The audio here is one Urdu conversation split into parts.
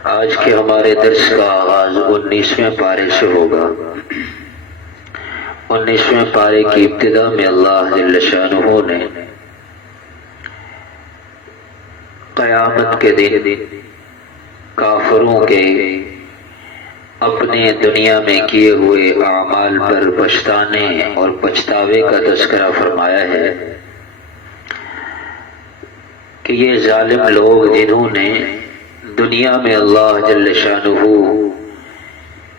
آج کے ہمارے درس کا آغاز 19ویں پارے سے ہوگا۔ 19ویں پارے کی ابتدا میں اللہ جل شانہ نے قیامت کے دن کافروں کے اپنے دنیا میں کیے ہوئے اعمال پر پچھتانے اور پچھتاوے کا تذکرہ فرمایا ہے کہ یہ ظالم لوگ جنہوں نے دنیا میں اللہ جل شانہ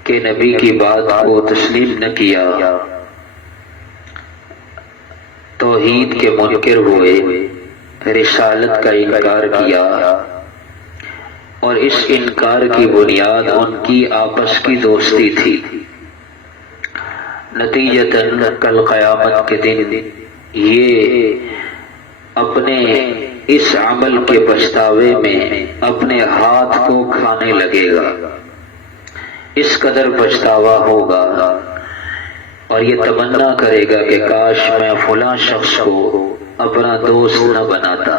کے نبی کی بات کو تسلیم نہ کیا، توحید کے منکر ہوئے، رسالت کا انکار کیا، اور اس انکار کی بنیاد ان کی آپس کی دوستی تھی، نتیجتاً کل قیامت کے دن یہ اپنے اس عمل کے پچھتاوے میں اپنے ہاتھ کو کھانے لگے گا۔ اس قدر پچھتاوا ہوگا اور یہ تمنا کرے گا کہ کاش میں فلاں شخص کو اپنا دوست نہ بناتا۔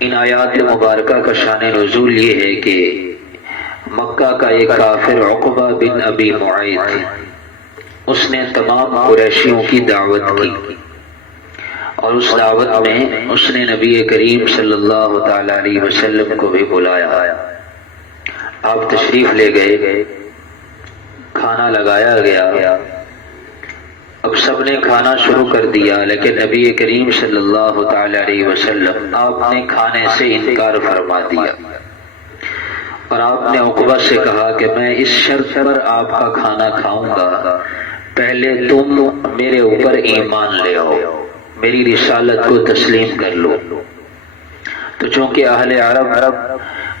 ان آیات مبارکہ کا شان نزول یہ ہے کہ مکہ کا ایک کافر عقبہ بن ابی معیط، اس نے تمام قریشیوں کی دعوت کی اور اس دعوت میں اس نے نبی کریم صلی اللہ تعالی علیہ وسلم کو بھی بلایا۔ آپ تشریف لے گئے، کھانا لگایا گیا، اب سب نے کھانا شروع کر دیا، لیکن نبی کریم صلی اللہ تعالی علیہ وسلم آپ نے کھانے سے انکار فرما دیا اور آپ نے عقبہ سے کہا کہ میں اس شرط پر آپ کا کھانا کھاؤں گا، پہلے تم میرے اوپر ایمان لے آؤ، میری رسالت کو تسلیم کر لو۔ تو چونکہ اہل عرب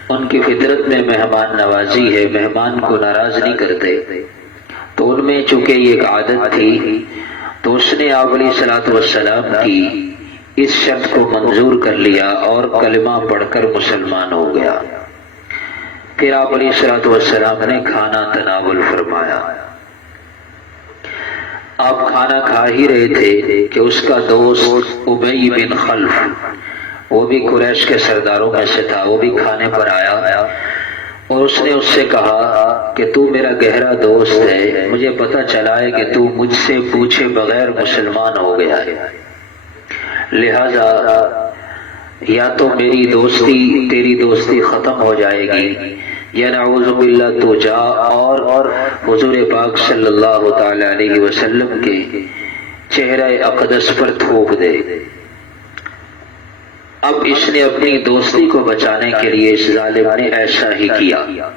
ان کی فطرت میں مہمان نوازی ہے، مہمان کو ناراض نہیں کرتے، تو ان میں چونکہ یہ ایک عادت تھی، تو اس نے آپ علیہ الصلوۃ والسلام کی اس شرط کو منظور کر لیا اور کلمہ پڑھ کر مسلمان ہو گیا۔ پھر آپ علیہ الصلوۃ والسلام نے کھانا تناول فرمایا۔ آپ کھانا کھا ہی رہے تھے کہ اس کا دوست ابی بن خلف، وہ بھی قریش کے سرداروں میں سے تھا، وہ بھی کھانے پر آیا اور اس نے اس سے کہا کہ تو میرا گہرا دوست ہے، مجھے پتہ چلا ہے کہ تو مجھ سے پوچھے بغیر مسلمان ہو گیا ہے، لہذا یا تو تیری دوستی ختم ہو جائے گی یا نعوذ باللہ تو جا اور حضور پاک صلی اللہ تعالی علیہ وسلم کے چہرہ اقدس پر تھوپ دے۔ اب اس نے اپنی دوستی کو بچانے کے لیے اس ظالم نے ایسا ہی کیا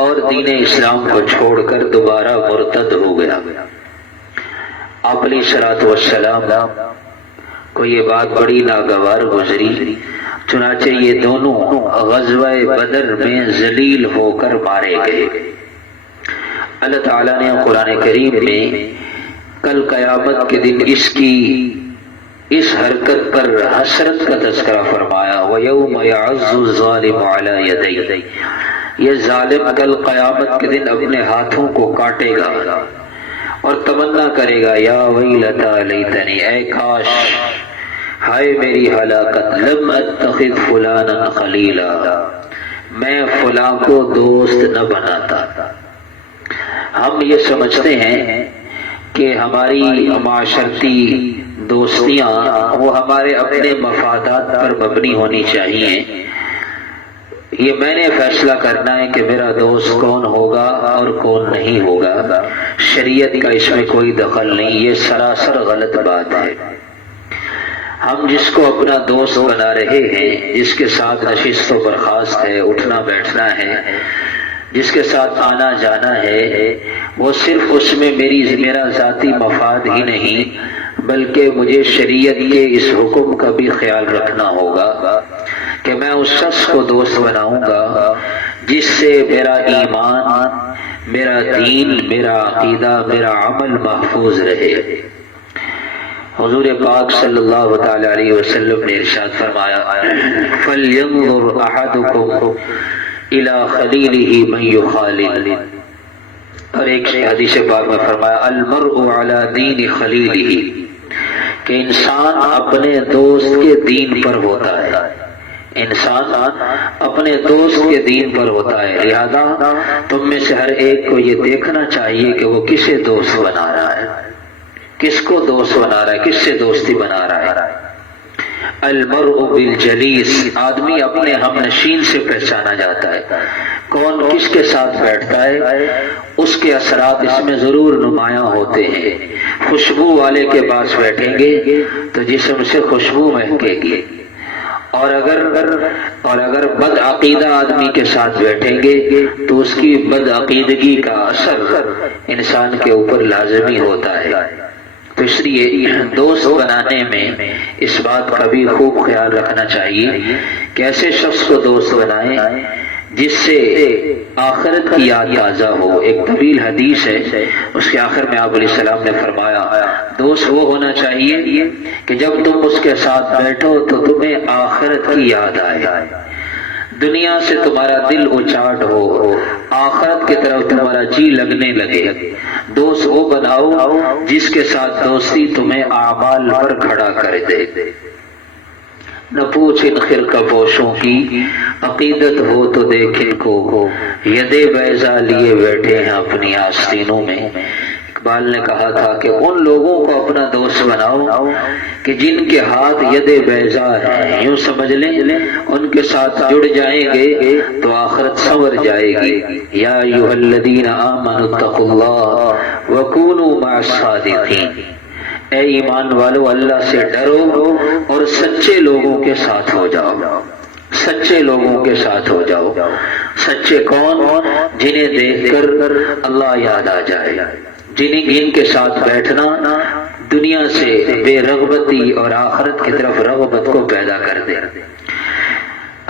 اور دین اسلام کو چھوڑ کر دوبارہ مرتد ہو گیا۔ آپ علیہ الصلوۃ والسلام کو یہ بات بڑی ناگوار گزری، چنانچہ یہ دونوں غزوہ بدر میں ذلیل ہو کر مارے گئے۔ اللہ تعالیٰ نے قرآن کریم میں کل قیامت کے دن اس حرکت پر حسرت کا تذکرہ فرمایا، وَيَوْمَ يَعَضُّ الظَّالِمُ عَلَى يَدَيْهِ، یہ ظالم کل قیامت کے دن اپنے ہاتھوں کو کاٹے گا اور تمنا کرے گا، یا ویلتا لیتنی، اے کاش، ہائے میری ہلاکت، لم اتخذ فلانا خلیلا، میں فلاں کو دوست نہ بناتا۔ ہم یہ سمجھتے ہیں کہ ہماری معاشرتی دوستیاں وہ ہمارے اپنے مفادات پر مبنی ہونی چاہیے، یہ میں نے فیصلہ کرنا ہے کہ میرا دوست کون ہوگا اور کون نہیں ہوگا، شریعت کا اس میں کوئی دخل نہیں، یہ سراسر غلط بات ہے۔ ہم جس کو اپنا دوست بنا رہے ہیں، جس کے ساتھ نشست و برخاست ہے، اٹھنا بیٹھنا ہے، جس کے ساتھ آنا جانا ہے، وہ صرف اس میں میرا ذاتی مفاد ہی نہیں بلکہ مجھے شریعت کے اس حکم کا بھی خیال رکھنا ہوگا کہ میں اس شخص کو دوست بناؤں گا جس سے میرا ایمان، میرا دین، میرا عقیدہ، میرا عمل محفوظ رہے۔ حضور پاک صلی اللہ تعالی علیہ وسلم نے ارشاد فرمایا، فَلْيَنظُرْ أَحَدُكُمْ إِلَى خَلِيلِهِ مَنْ يُخَالِلُ، اور ایک حدیث پاک میں فرمایا، الْمَرْءُ عَلَى دِينِ خَلِيلِهِ، کہ انسان اپنے دوست کے دین پر ہوتا ہے، انسان اپنے دوست کے دین پر ہوتا ہے، لہذا تم میں سے ہر ایک کو یہ دیکھنا چاہیے کہ وہ کسے دوست بنا رہا ہے، کس کو دوست بنا رہا ہے، کس سے دوستی بنا رہا ہے۔ المرء بالجلیس، آدمی اپنے ہم نشین سے پہچانا جاتا ہے، کون کس کے ساتھ بیٹھتا ہے اس کے اثرات اس میں ضرور نمایاں ہوتے ہیں۔ خوشبو والے کے پاس بیٹھیں گے تو جسم سے خوشبو مہکے گی، اور اگر بد عقیدہ آدمی کے ساتھ بیٹھیں گے تو اس کی بد عقیدگی کا اثر انسان کے اوپر لازمی ہوتا ہے۔ تو اس لیے دوست بنانے میں اس بات کا بھی خوب خیال رکھنا چاہیے کہ ایسے شخص کو دوست بنائیں جس سے آخرت کی یاد تازہ ہو۔ ایک طویل حدیث ہے، اس کے آخر میں آپ علیہ السلام نے فرمایا دوست وہ ہونا چاہیے کہ جب تم اس کے ساتھ بیٹھو تو تمہیں آخرت کی یاد آئے، دنیا سے تمہارا دل اچاٹ ہو، آخرت کی طرف تمہارا جی لگنے لگے۔ دوست وہ بناؤ جس کے ساتھ دوستی تمہیں اعمال پر کھڑا کر دے۔ نہ پوچھ ان خرقہ پوشوں کی، عقیدت ہو تو دیکھ ان کو، یدے بیضا لیے بیٹھے ہیں اپنی آستینوں میں۔ اقبال نے کہا تھا کہ ان لوگوں کو اپنا دوست بناؤ کہ جن کے ہاتھ ید بیضا ہیں، یوں سمجھ لیں ان کے ساتھ جڑ جائیں گے تو آخرت سنور جائے گی۔ یا ایھا الذین آمنوا اتقوا اللہ وکونوا مع الصادقین، اے ایمان والو اللہ سے ڈرو اور سچے لوگوں کے ساتھ ہو جاؤ، سچے لوگوں کے ساتھ ہو جاؤ۔ سچے کون؟ جنہیں دیکھ کر اللہ یاد آ جائے، جن کے ساتھ بیٹھنا دنیا سے بے رغبتی اور آخرت کی طرف رغبت کو پیدا کر دے۔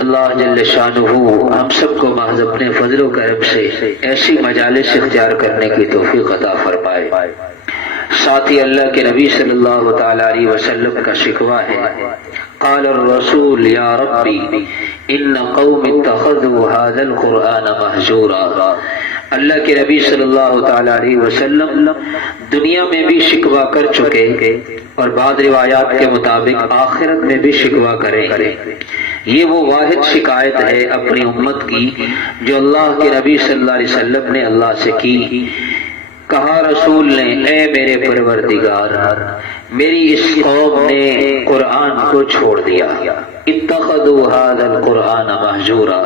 اللہ جل شانہ ہم سب کو محض اپنے فضل و کرم سے ایسی مجالس اختیار کرنے کی توفیق عطا فرمائے۔ ساتھ ہی اللہ کے نبی صلی اللہ تعالی علیہ وسلم کا شکوہ ہے، قال الرسول یا ربی ان قوم اتخذوا هذا القرآن مہجورا۔ اللہ کے نبی صلی اللہ تعالی علیہ وسلم دنیا میں بھی شکوہ کر چکے اور بعض روایات کے مطابق آخرت میں بھی شکوہ کریں گے۔ یہ وہ واحد شکایت ہے اپنی امت کی جو اللہ کے نبی صلی اللہ علیہ وسلم نے اللہ سے کی۔ کہا رسول نے، اے میرے پروردگار، میری اس قوم نے قرآن کو چھوڑ دیا، اتخذوا هذا القرآن مہجورا،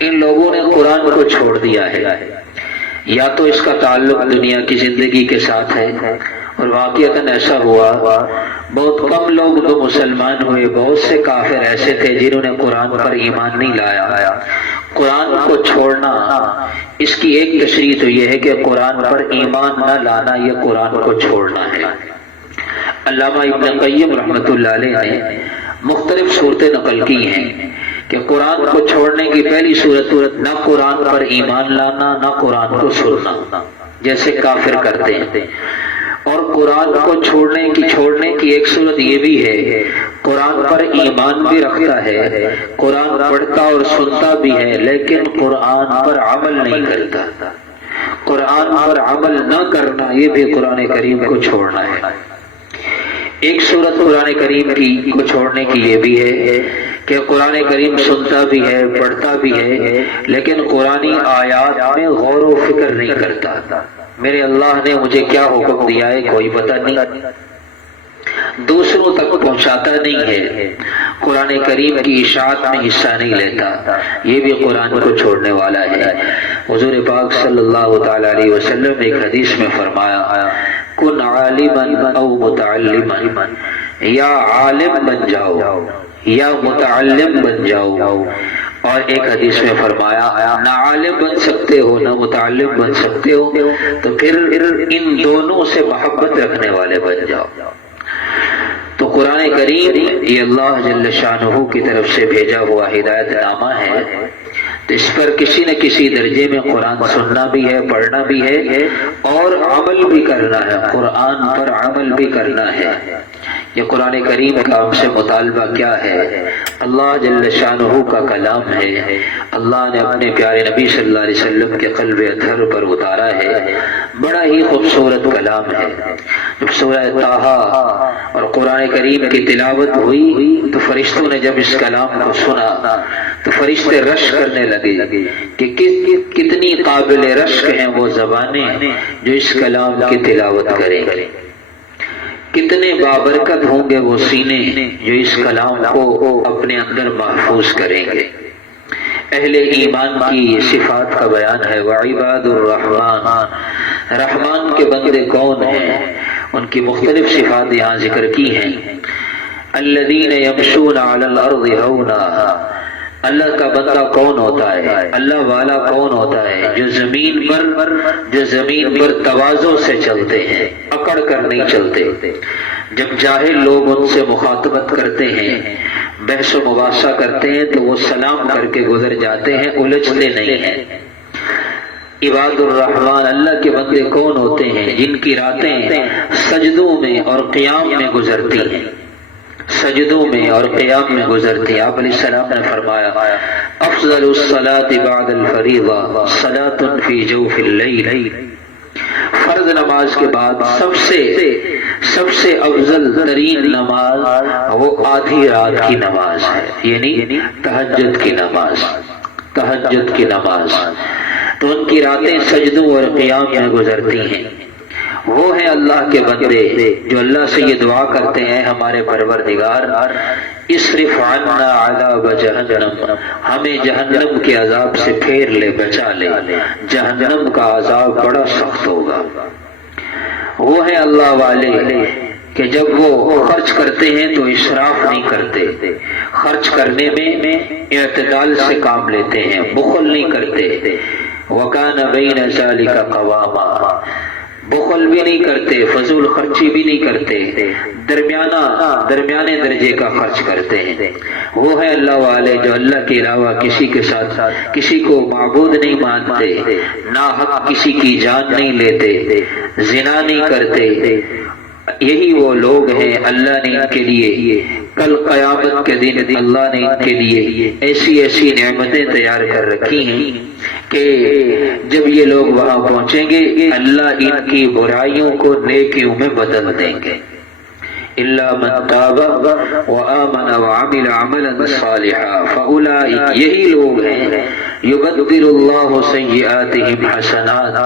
ان لوگوں نے قرآن کو چھوڑ دیا ہے۔ یا تو اس کا تعلق دنیا کی زندگی کے ساتھ ہے، اور واقعتاً ایسا ہوا، بہت کم لوگ تو مسلمان ہوئے، بہت سے کافر ایسے تھے جنہوں نے قرآن پر ایمان نہیں لایا۔ قرآن کو چھوڑنا، اس کی ایک تشریح تو یہ ہے کہ قرآن پر ایمان نہ لانا یہ قرآن کو چھوڑنا ہے۔ علامہ ابن قیم رحمۃ اللہ علیہ نے مختلف صورتیں نقل کی ہیں کہ قرآن کو چھوڑنے کی پہلی صورت نہ قرآن پر ایمان لانا، نہ قرآن کو سننا جیسے کافر کرتے ہیں، اور قرآن کو چھوڑنے کی ایک صورت یہ بھی ہے، قرآن پر ایمان بھی رکھتا ہے، قرآن پڑھتا اور سنتا بھی ہے، لیکن قرآن پر عمل نہیں کرتا۔ قرآن پر عمل نہ کرنا یہ بھی قرآن کریم کو چھوڑنا ہے۔ ایک صورت قرآن کریم کی کو چھوڑنے کی یہ بھی ہے کہ قرآن کریم سنتا بھی ہے، پڑھتا بھی ہے، لیکن قرآنی آیات میں غور و فکر نہیں کرتا۔ میرے اللہ نے مجھے کیا حکم دیا ہے کوئی پتہ نہیں، دوسروں تک پہنچاتا نہیں ہے، قرآن کریم کی اشاعت میں حصہ نہیں لیتا، یہ بھی قرآن کو چھوڑنے والا ہے۔ حضور پاک صلی اللہ تعالی علیہ وسلم نے ایک حدیث میں فرمایا، کن عالما او متعلما، یا عالم بن جاؤ یا متعلم بن جاؤ۔ اور ایک حدیث میں فرمایا، نہ عالم بن سکتے ہو نہ متعلم بن سکتے ہو تو پھر ان دونوں سے محبت رکھنے والے بن جاؤ۔ تو قرآن کریم یہ اللہ جل شانہ کی طرف سے بھیجا ہوا ہدایت نامہ ہے، تو اس پر کسی نہ کسی درجے میں قرآن سننا بھی ہے، پڑھنا بھی ہے، اور عمل بھی کرنا ہے، قرآن پر عمل بھی کرنا ہے۔ یہ قرآن کریم کا ہم سے مطالبہ کیا ہے؟ اللہ جل شانہ کا کلام ہے، اللہ نے اپنے پیارے نبی صلی اللہ علیہ وسلم کے قلب اطہر پر اتارا ہے، بڑا ہی خوبصورت کلام ہے۔ جب سورہ طٰہٰ اور قرآن کریم کی تلاوت ہوئی تو فرشتوں نے جب اس کلام کو سنا تو فرشتے رشک کرنے لگے کہ کتنی قابل رشک ہیں وہ زبانیں جو اس کلام کی تلاوت کریں، کتنے بابرکت ہوں گے وہ سینے جو اس کلام کو اپنے اندر محفوظ کریں گے۔ اہل ایمان کی صفات کا بیان ہے، وعباد الرحمن، رحمان کے بندے کون ہیں؟ ان کی مختلف صفات یہاں ذکر کی ہیں۔ الذین یمشون علی الارض ہونا، اللہ کا بندہ کون ہوتا ہے؟ اللہ والا کون ہوتا ہے؟ جو زمین پر تواضع سے چلتے ہیں، اکڑ کر نہیں چلتے۔ جب جاہل لوگ ان سے مخاطبت کرتے ہیں، بحث و مباحثہ کرتے ہیں تو وہ سلام کر کے گزر جاتے ہیں، الجھتے نہیں ہیں۔ عباد الرحمن، اللہ کے بندے کون ہوتے ہیں؟ جن کی راتیں سجدوں میں اور قیام میں گزرتی ہیں، سجدوں میں اور قیام میں گزرتی۔ آپ علیہ السلام نے فرمایا افضل الصلاة بعد الفریضہ صلاة فی جوف اللیل، فرض نماز کے بعد سب سے افضل ترین نماز وہ آدھی رات کی نماز ہے، یعنی تہجد کی نماز، تہجد کی نماز۔ تو ان کی راتیں سجدوں اور قیام میں گزرتی ہیں۔ وہ ہیں اللہ کے بندے جو اللہ سے یہ دعا کرتے ہیں، ہمارے پروردگار اصرف عنا عذاب جہنم، ہمیں جہنم کے عذاب سے پھیر لے، بچا لے، جہنم کا عذاب بڑا سخت ہوگا۔ وہ ہیں اللہ والے کہ جب وہ خرچ کرتے ہیں تو اسراف نہیں کرتے، خرچ کرنے میں اعتدال سے کام لیتے ہیں، بخل نہیں کرتے۔ وَكَانَ بَيْنَ ذَلِكَ قَوَامًا، بخل بھی نہیں کرتے، فضول خرچی بھی نہیں کرتے، درمیانے درجے کا خرچ کرتے ہیں۔ وہ ہے اللہ والے جو اللہ کے علاوہ کسی کے ساتھ کسی کو معبود نہیں مانتے، ناحق کسی کی جان نہیں لیتے، زنا نہیں کرتے۔ یہی وہ لوگ ہیں اللہ نے ان کے لیے کل قیامت کے دن اللہ نے ان کے لیے ایسی نعمتیں تیار کر رکھی ہیں کہ جب یہ لوگ وہاں پہنچیں گے اللہ ان کی برائیوں کو نیکیوں میں بدل دیں گے۔ الا من تاب وآمن وعمل عملا صالحا فاولئک، یہی لوگ ہیں یبدل اللہ سیئاتہم حسنات،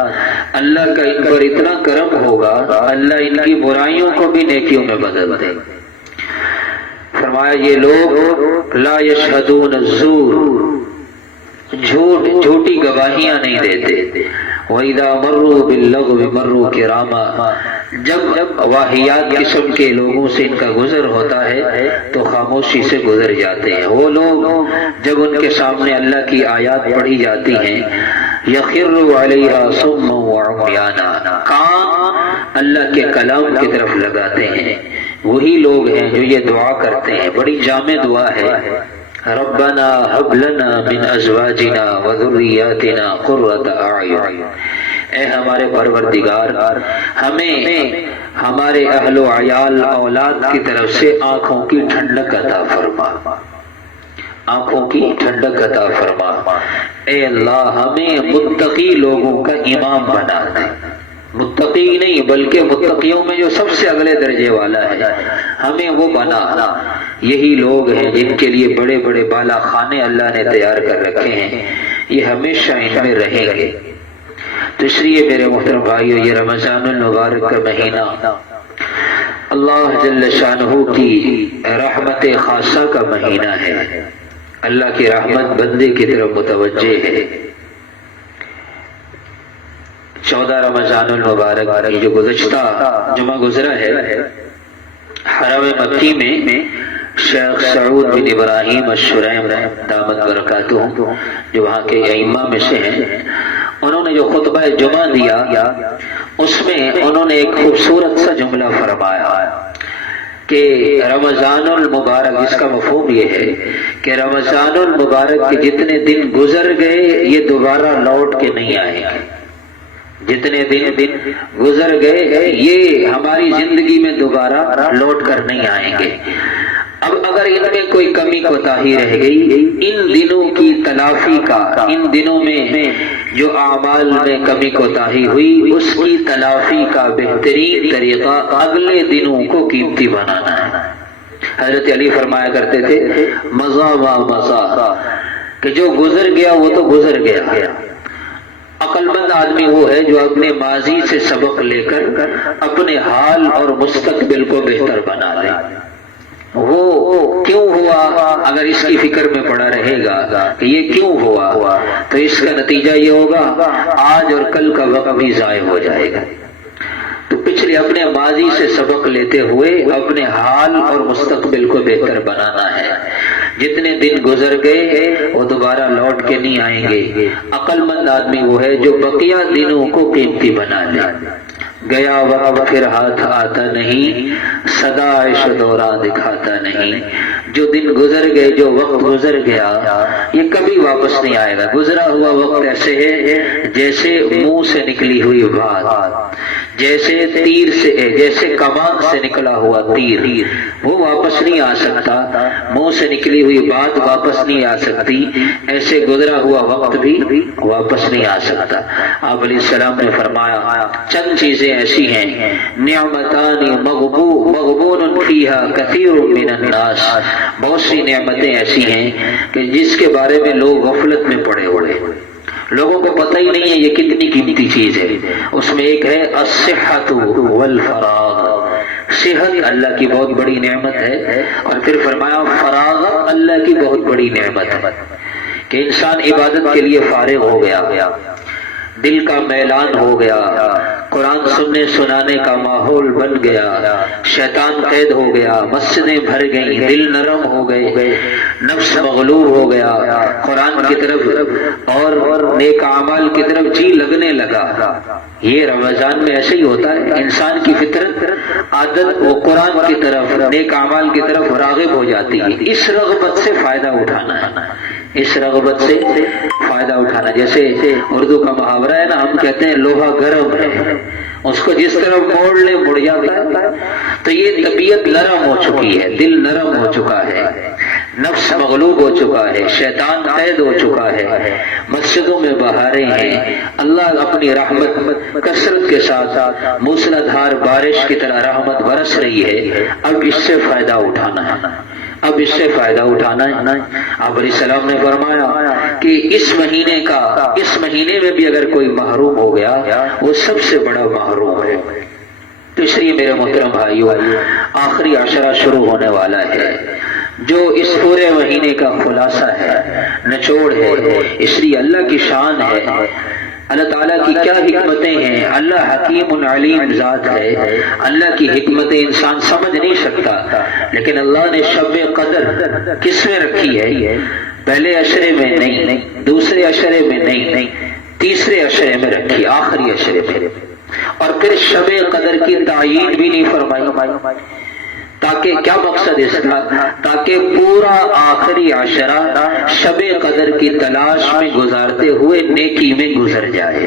اللہ کا ان پر اتنا کرم ہوگا اللہ ان کی برائیوں کو بھی نیکیوں میں بدل دے۔ فرمایا یہ لوگ لا یشہدون الزور، جھوٹی گواہیاں نہیں دیتے۔ وَإِذَا مَرُّوا بِاللَّغْوِ مَرُّوا كِرَامًا، جب واہیات قسم کے لوگوں سے ان کا گزر ہوتا ہے تو خاموشی سے گزر جاتے ہیں۔ وہ لوگ جب ان کے سامنے اللہ کی آیات پڑھی جاتی ہیں يَخِرُّ عَلَيْهَا صُمًّا وَعُمْيَانًا، کان اللہ کے کلام کی طرف لگاتے ہیں۔ وہی لوگ ہیں جو یہ دعا کرتے ہیں، بڑی جامع دعا ہے، ربنا هب لنا من ازواجنا وذریاتنا قرۃ اعین، اے ہمارے پروردگار ہمیں ہمارے اہل و عیال اولاد کی طرف سے آنکھوں کی ٹھنڈک عطا فرما، آنکھوں کی ٹھنڈک عطا فرما۔ اے اللہ ہمیں متقی لوگوں کا امام بنا دے، متقی نہیں بلکہ متقیوں میں جو سب سے اگلے درجے والا ہے ہمیں وہ بنا۔ یہی لوگ ہیں جن کے لیے بڑے بڑے بالا خانے اللہ نے تیار کر رکھے ہیں، یہ ہمیشہ ان میں رہیں گے۔ تو اس لیے میرے محترم بھائیو، یہ رمضان المبارک کا مہینہ اللہ جل شانہ کی رحمت خاصہ کا مہینہ ہے، اللہ کی رحمت بندے کی طرف متوجہ ہے۔ 14 رمضان المبارک جو گزشتہ جمعہ گزرا ہے، حرم مکی میں شیخ سعود بن ابراہیم الشریم دامت برکاتہ جو وہاں کے ائمہ میں سے ہیں، انہوں نے جو خطبہ جمعہ دیا اس میں انہوں نے ایک خوبصورت سا جملہ فرمایا کہ رمضان المبارک، جس کا مفہوم یہ ہے کہ رمضان المبارک کے جتنے دن گزر گئے یہ دوبارہ لوٹ کے نہیں آئیں گے، جتنے دن گزر گئے یہ ہماری زندگی میں دوبارہ لوٹ کر نہیں آئیں گے۔ اب اگر ان میں کوئی کمی کوتاہی رہ گئی، ان دنوں کی تلافی کا، ان دنوں میں جو اعمال میں کمی کوتاہی ہوئی اس کی تلافی کا بہترین طریقہ اگلے دنوں کو قیمتی بنانا ہے۔ حضرت علی فرمایا کرتے تھے مضی ما مضی، کہ جو گزر گیا وہ تو گزر گیا۔ عقل مند آدمی وہ ہے جو اپنے ماضی سے سبق لے کر اپنے حال اور مستقبل کو بہتر بنا لے۔ وہ کیوں ہوا اگر اس کی فکر میں پڑا رہے گا کہ یہ کیوں ہوا تو اس کا نتیجہ یہ ہوگا آج اور کل کا وقت بھی ضائع ہو جائے گا۔ تو پچھلے اپنے ماضی سے سبق لیتے ہوئے اپنے حال اور مستقبل کو بہتر بنانا ہے۔ جتنے دن گزر گئے وہ دوبارہ لوٹ کے نہیں آئیں گے۔ عقل مند آدمی وہ ہے جو بقیہ دنوں کو قیمتی بنا لے۔ گیا وقت پھر ہاتھ آتا نہیں، سدا عیش دورہ دکھاتا نہیں۔ جو دن گزر گئے، جو وقت گزر گیا یہ کبھی واپس نہیں آئے گا۔ گزرا ہوا وقت ایسے ہے جیسے منہ سے نکلی ہوئی بات، جیسے تیر سے، جیسے کمان سے نکلا ہوا تیر، وہ واپس نہیں آ سکتا۔ منہ سے نکلی ہوئی بات واپس نہیں آ سکتی، ایسے گزرا ہوا وقت بھی واپس نہیں آ سکتا۔ آپ علیہ السلام نے فرمایا چند چیزیں ایسی ہیں، نعمتان مغبون فیہا کثیر من الناس، بہت سی نعمتیں ایسی ہیں کہ جس کے بارے میں لوگ غفلت میں پڑے ہوئے، لوگوں کو پتہ ہی نہیں ہے یہ کتنی قیمتی چیز ہے۔ اس میں ایک ہے الصحت والفراغ، صحت اللہ کی بہت بڑی نعمت ہے، اور پھر فرمایا فراغ اللہ کی بہت بڑی نعمت ہے کہ انسان عبادت کے لیے فارغ ہو گیا، دل کا میلان ہو گیا، قرآن سننے سنانے کا ماحول بن گیا، شیطان قید ہو گیا، مسجدیں بھر گئیں، دل نرم ہو گئے، نفس مغلوب ہو گیا، قرآن کی طرف اور نیک اعمال کی طرف جی لگنے لگا۔ یہ رمضان میں ایسے ہی ہوتا ہے، انسان کی فطرت عادت وہ قرآن کی طرف، نیک اعمال کی طرف راغب ہو جاتی ہے۔ اس رغبت سے فائدہ اٹھانا ہے، اس رغبت سے فائدہ اٹھانا۔ جیسے اردو کا محاورہ ہے نا، ہم کہتے ہیں لوہا گرم ہے، اس کو جس طرف موڑ لے مڑ جاتا ہے۔ تو یہ طبیعت نرم ہو چکی ہے، دل نرم ہو چکا ہے، نفس مغلوب ہو چکا ہے، شیطان قید ہو چکا ہے، مسجدوں میں بہاریں ہیں، اللہ اپنی رحمت کثرت کے ساتھ موسلا دھار بارش کی طرح رحمت برس رہی ہے۔ اب اس سے فائدہ اٹھانا ہے، اب اس سے فائدہ اٹھانا ہے۔ آپ علیہ السلام نے فرمایا کہ اس مہینے میں بھی اگر کوئی محروم ہو گیا وہ سب سے بڑا محروم ہے۔ تو اس لیے میرے محترم بھائیو، آخری عشرہ شروع ہونے والا ہے جو اس پورے مہینے کا خلاصہ ہے، نچوڑ ہے، اس لیے اللہ کی شان ہے، اللہ تعالیٰ کی کیا حکمتیں ہیں، اللہ حکیم علیم ذات ہے، اللہ کی حکمتیں انسان سمجھ نہیں سکتا، لیکن اللہ نے شب قدر کس میں رکھی ہے؟ پہلے عشرے میں نہیں، دوسرے عشرے میں نہیں، تیسرے عشرے میں رکھی، آخری عشرے میں، اور پھر شب قدر کی تعیین بھی نہیں فرمائی، تاکہ کیا مقصد اس کا؟ تاکہ پورا آخری عشرہ شب قدر کی تلاش میں گزارتے ہوئے نیکی میں گزر جائے۔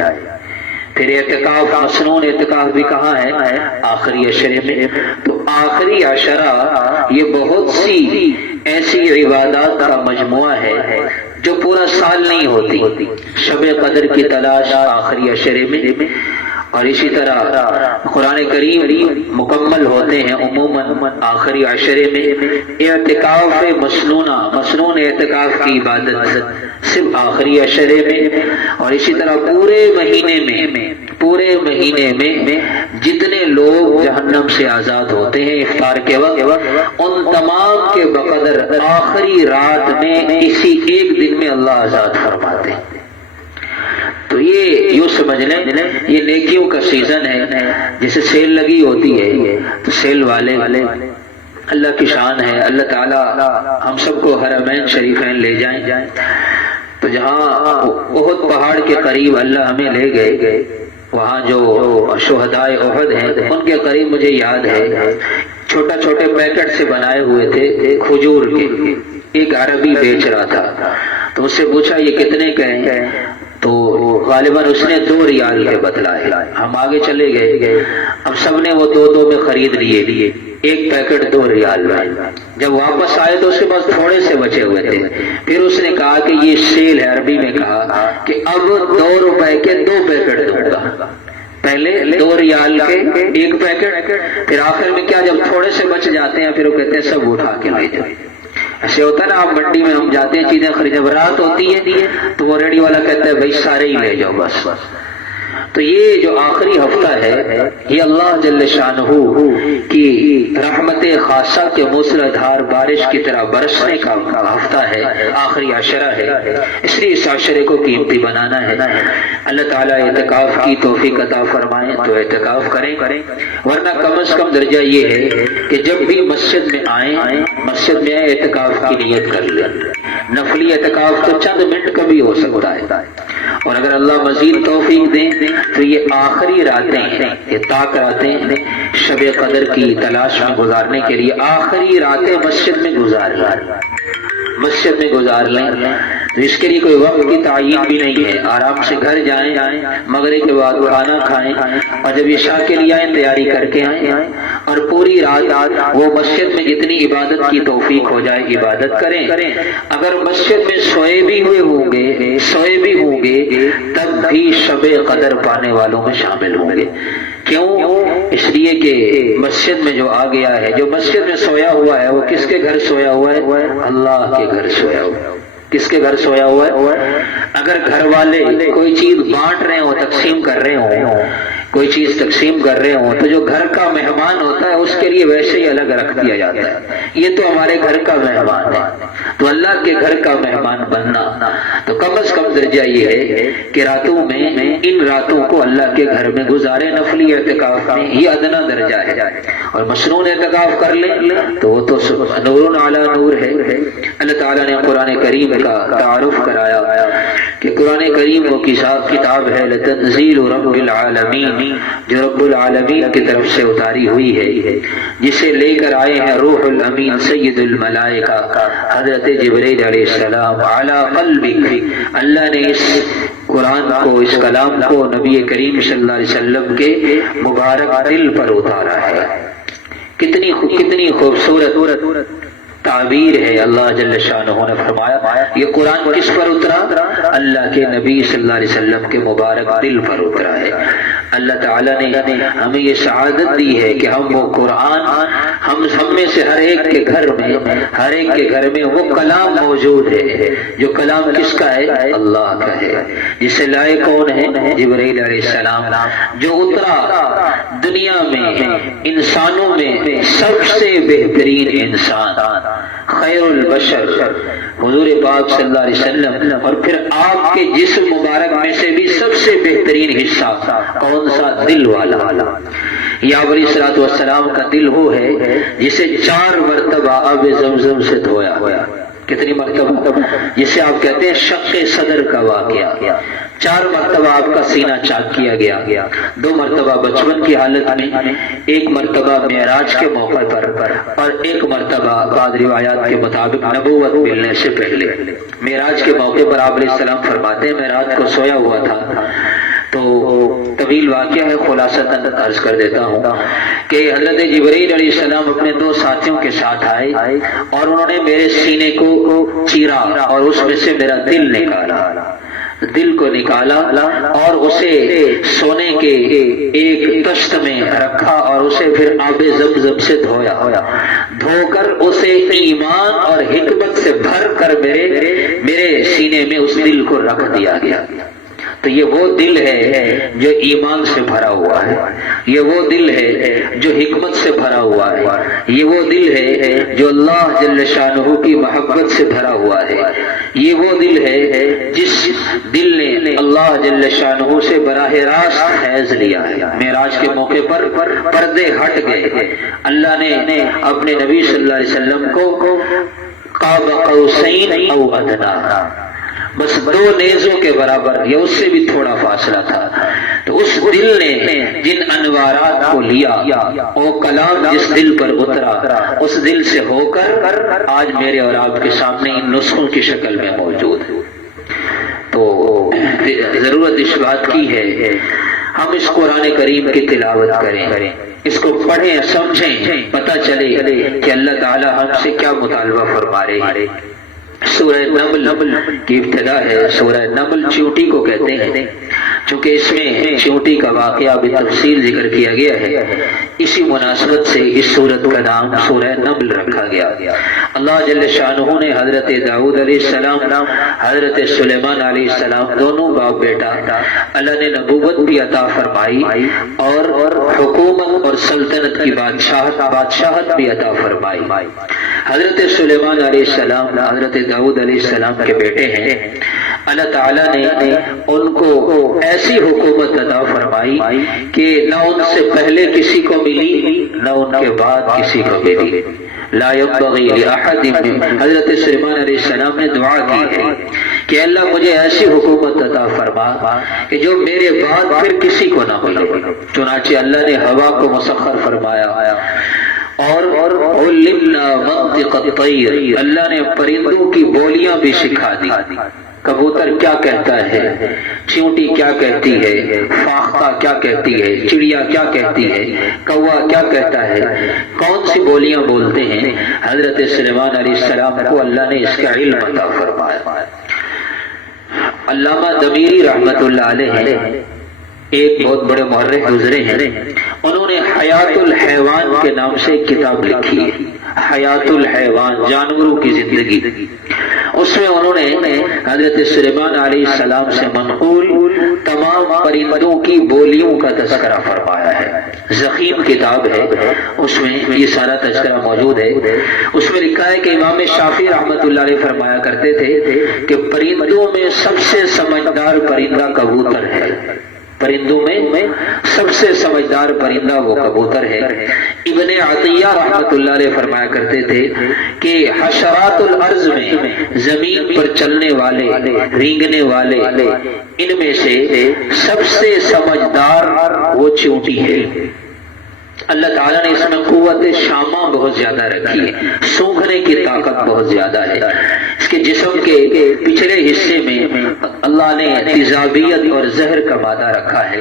پھر اعتکاف، مسنون اعتکاف بھی کہاں ہے؟ آخری عشرے میں۔ تو آخری عشرہ یہ بہت سی ایسی عبادات کا مجموعہ ہے جو پورا سال نہیں ہوتی، شب قدر کی تلاش آخری عشرے میں، اور اسی طرح قرآن کریم مکمل ہوتے ہیں عموماً آخری عشرے میں۔ اعتکاف مسنون اعتکاف کی عبادت صرف آخری عشرے میں، اور اسی طرح پورے مہینے میں جتنے لوگ جہنم سے آزاد ہوتے ہیں افطار کے وقت، ان تمام کے بقدر آخری رات میں اسی ایک دن میں اللہ آزاد فرماتے ہیں۔ تو یہ یوں سمجھ لیں یہ نیکیوں کا سیزن ہے، جیسے سیل لگی ہوتی ہے تو سیل والے اللہ کی شان ہے۔ اللہ تعالیٰ ہم سب کو حرمین شریفین لے جائیں، تو جہاں احد پہاڑ کے قریب اللہ ہمیں لے گئے، وہاں جو شہدائے احد ہیں ان کے قریب مجھے یاد ہے چھوٹے پیکٹ سے بنائے ہوئے تھے کھجور کے، ایک عربی بیچ رہا تھا، تو اس سے پوچھا یہ کتنے کے ہیں؟ تو غالباً اس نے 2 ریال کے بتلائے. ہم آگے چلے گئے، اب سب نے وہ 2 میں خرید لیے، ایک پیکٹ 2 ریال میں. جب واپس آئے تو اس کے پاس تھوڑے سے بچے ہوئے تھے. پھر اس نے کہا کہ یہ سیل ہے، عربی میں کہا کہ اب 2 روپے کے 2 پیکٹ دوں گا. پہلے 2 ریال کے 1 پیکٹ، پھر آخر میں کیا جب تھوڑے سے بچ جاتے ہیں پھر وہ کہتے ہیں سب اٹھا کے لے جائیں. ایسے ہوتا ہے نا، آپ منڈی میں ہم جاتے ہیں چیزیں خریدنے، جب رات ہوتی ہے تو وہ ریڈی والا کہتا ہے بھائی سارے ہی لے جاؤ بس. تو یہ جو آخری ہفتہ ہے یہ اللہ جل شانہ کی رحمت خاصہ کے موسلادھار بارش کی طرح برسنے کا ہفتہ ہے، آخری عشرہ ہے. اس لیے اس عشرے کو قیمتی بنانا ہے. اللہ تعالیٰ اعتکاف کی توفیق عطا فرمائیں تو اعتکاف کریں، ورنہ کم از کم درجہ یہ ہے کہ جب بھی مسجد میں آئیں اعتکاف کی نیت کر لیں. نفلی اعتکاف تو چند منٹ کا بھی ہو سکتا ہے، اور اگر اللہ مزید توفیق دیں تو یہ آخری راتیں ہیں، یہ تاک راتیں ہیں شب قدر کی تلاش میں گزارنے کے لیے. آخری راتیں مسجد میں گزار لیں. تو اس کے لیے کوئی وقت کی تعین بھی نہیں ہے. آرام سے گھر جائیں، مغرب کے بعد کھانا کھائیں، اور جب عشاء کے لیے آئیں تیاری کر کے آئیں، اور پوری رات وہ مسجد میں جتنی عبادت کی توفیق ہو جائے عبادت کریں. اگر مسجد میں سوئے بھی ہوں گے تب بھی شب قدر پانے والوں میں شامل ہوں گے. کیوں؟ اس لیے کہ مسجد میں جو آ گیا ہے، جو مسجد میں سویا ہوا ہے، وہ کس کے گھر سویا ہوا ہے؟ اللہ کے گھر سویا ہوا ہے. کس کے گھر سویا ہوا ہے؟ اگر گھر والے کوئی چیز بانٹ رہے ہوں، تقسیم کر رہے ہوں تو جو گھر کا مہمان ہوتا ہے اس کے لیے ویسے ہی الگ رکھ دیا جاتا ہے. یہ تو ہمارے گھر کا مہمان ہے، تو اللہ کے گھر کا مہمان بننا. تو کم از کم درجہ یہ ہے کہ راتوں میں ان راتوں کو اللہ کے گھر میں گزارے. نفلی اعتکاف میں یہ ادنا درجہ ہے، اور مسنون اعتکاف کر لیں تو وہ تو نور علی نور ہے. اللہ تعالیٰ نے قرآن کریم کا تعارف کرایا کہ قرآن کریم وہ کتاب ہے لتنزیل رب العالمین، جو رب العالمین کی طرف سے اتاری ہوئی ہے، جسے لے کر آئے ہیں روح الامین سید الملائکہ حضرت جبرائیل علیہ السلام علی قلبک. اللہ نے اس قرآن کو، اس کلام کو نبی کریم صلی اللہ علیہ وسلم کے مبارک دل پر اتارا ہے. کتنی خوبصورت تعبیر ہے. اللہ جل شانہ نے فرمایا یہ قرآن کس پر اترا؟ اللہ کے نبی صلی اللہ علیہ وسلم کے مبارک دل پر اترا ہے. اللہ تعالیٰ نے ہمیں یہ سعادت دی ہے کہ ہم وہ قرآن، ہم میں سے ہر ایک کے گھر میں وہ کلام موجود ہے. جو کلام کس کا ہے؟ اللہ کا ہے. جسے لائے کون ہے؟ جبرائیل علیہ السلام. جو اترا دنیا میں انسانوں میں سب سے بہترین انسان، خیر البشر حضور پاک صلی اللہ علیہ وسلم، اور پھر آپ کے جسم مبارک میں سے بھی سب سے بہترین حصہ کون سا؟ دل والا. یا علیہ الصلوۃ والسلام کا دل وہ ہے جسے 4 مرتبہ آب زمزم سے دھویا. کتنی مرتبہ؟ جسے آپ کہتے ہیں شق صدر کا واقعہ. 4 مرتبہ آپ کا سینہ چاک کیا گیا. 2 مرتبہ بچپن کی حالت میں، 1 مرتبہ معراج کے موقع پر، اور 1 مرتبہ بعض روایات کے مطابق نبوت ملنے سے پہلے. معراج کے موقع پر آپ علیہ السلام فرماتے ہیں میں رات کو سویا ہوا تھا. تو طویل واقعہ ہے، خلاصتاً عرض کر دیتا ہوں کہ حضرت جبرائیل علیہ السلام اپنے 2 ساتھیوں کے ساتھ آئے اور انہوں نے میرے سینے کو چیرا اور اس میں سے میرا دل کو نکالا اور اسے سونے کے ایک تشت میں رکھا اور اسے پھر آب زمزم سے دھو کر اسے ایمان اور حکمت سے بھر کر میرے سینے میں اس دل کو رکھ دیا گیا. تو یہ وہ دل ہے جو ایمان سے بھرا ہوا ہے، یہ وہ دل ہے جو حکمت سے بھرا ہوا ہے، یہ وہ دل ہے جو اللہ جل شانہ کی محبت سے بھرا ہوا ہے، یہ وہ دل ہے جس دل نے اللہ جل شانہ سے براہ راست فیض لیا ہے. معراج کے موقع پر پردے ہٹ گئے. اللہ نے اپنے نبی صلی اللہ علیہ وسلم کو قاب قوسین او ادنا، بس 2 نیزوں کے برابر یا اس سے بھی تھوڑا فاصلہ تھا. تو اس دل نے جن انوارات کو لیا، وہ کلام جس دل پر اترا، اس دل سے ہو کر آج میرے اور آپ کے سامنے ان نسخوں کی شکل میں موجود ہے. تو ضرورت اس بات کی ہے ہم اس قرآن کریم کی تلاوت کریں، اس کو پڑھیں، سمجھیں، پتہ چلے کہ اللہ تعالی ہم سے کیا مطالبہ فرما رہے ہیں۔ سورہ نمل کی ابتدا ہے۔ سورہ نمل چیونٹی کو کہتے ہیں، چونکہ اس میں چیونٹی کا واقعہ بھی تفصیل ذکر کیا گیا ہے، اسی مناسبت سے اس سورت کا نام سورہ نمل رکھا گیا۔ اللہ جل شانہ نے حضرت داؤد علیہ السلام، حضرت سلیمان علیہ السلام، دونوں باپ بیٹا، اللہ نے نبوت بھی عطا فرمائی اور حکومت اور سلطنت کی بادشاہت بھی عطا فرمائی۔ حضرت سلیمان علیہ السلام حضرت داؤد علیہ السلام کے بیٹے ہیں۔ اللہ تعالیٰ نے ان کو ایسی حکومت عطا فرمائی کہ نہ ان سے پہلے کسی کو ملی نہ ان کے بعد کسی کو ملی۔ لا ينبغي لأحد من حضرت سلیمان علیہ السلام نے دعا کی ہے کہ اللہ مجھے ایسی حکومت عطا فرما کہ جو میرے بعد پھر کسی کو نہ ملے۔ چنانچہ اللہ نے ہوا کو مسخر فرمایا اور علمنا منطق الطیر، اللہ نے پرندوں کی بولیاں بھی سکھا دی۔ کبوتر کیا کہتا ہے، چیونٹی کیا کہتی ہے، فاختہ کیا کہتی ہے، چڑیا کیا کہتی ہے، کوا کیا کہتا ہے، کون سی بولیاں بولتے ہیں، حضرت سلیمان علیہ السلام کو اللہ نے اس کا علم عطا فرمایا۔ علامہ دمیری رحمت اللہ علیہ ایک بہت بڑے مورخ گزرے ہیں، انہوں نے حیات الحیوان کے نام سے ایک کتاب لکھی ہے، حیات الحیوان، جانوروں کی زندگی۔ اس میں انہوں نے حضرت سلیمان علیہ السلام سے منقول تمام پرندوں کی بولیوں کا تذکرہ فرمایا ہے۔ زخیم کتاب ہے، اس میں یہ سارا تذکرہ موجود ہے۔ اس میں لکھا ہے کہ امام شافعی رحمت اللہ علیہ فرمایا کرتے تھے کہ پرندوں میں سب سے سمجھدار پرندہ کبوتر ہے، پرندوں میں سب سے سمجھدار پرندہ وہ کبوتر ہے۔ ابن عطیہ رحمت اللہ علیہ فرمایا کرتے تھے کہ حشرات الارض میں زمین پر چلنے والے، رینگنے والے، ان میں سے سب سے سمجھدار وہ چیونٹی ہے۔ اللہ تعالیٰ نے اس میں قوت شامہ بہت زیادہ رکھی ہے، سونگھنے کی طاقت بہت زیادہ ہے۔ اس کے جسم کے پچھلے حصے میں اللہ نے تیزابیت اور زہر کا مادہ رکھا ہے،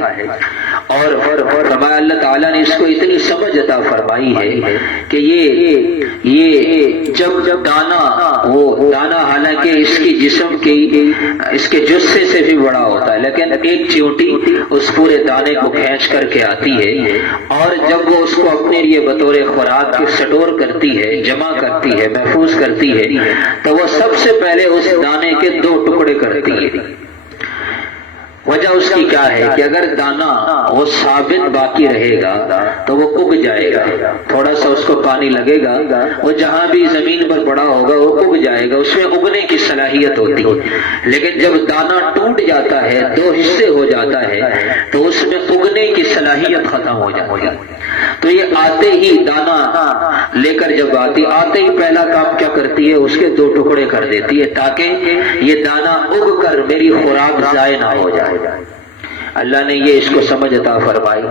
اور فرمایا اللہ تعالیٰ نے اس کو اتنی سمجھ عطا فرمائی ہے کہ یہ جب دانا، وہ دانا حالانکہ اس کی جسم کی، اس کے جثے سے بھی بڑا ہوتا ہے، لیکن ایک چیونٹی اس پورے دانے کو کھینچ کر کے آتی ہے، اور جب وہ اس کو اپنے لیے بطور خوراک کے سٹور کرتی ہے، جمع کرتی ہے، محفوظ کرتی ہے، تو وہ سب سے پہلے اس دانے کے 2 ٹکڑے کرتی ہے۔ وجہ اس کی کیا ہے کہ اگر دانا وہ ثابت باقی رہے گا تو وہ اگ جائے گا، تھوڑا سا اس کو پانی لگے گا، وہ جہاں بھی زمین پر بڑا ہوگا وہ اگ جائے گا، اس میں اگنے کی صلاحیت ہوتی ہے۔ لیکن جب دانا ٹوٹ جاتا ہے، 2 حصے ہو جاتا ہے، تو اس میں اگنے کی صلاحیت ختم ہو جاتی ہے۔ تو یہ آتے ہی دانا لے کر جب آتے ہی پہلا کام کیا کرتی ہے، اس کے 2 ٹکڑے کر دیتی ہے تاکہ یہ دانا اگ کر میری خوراک ضائع نہ ہو جائے۔ اللہ نے یہ اس کو سمجھ عطا فرمائی۔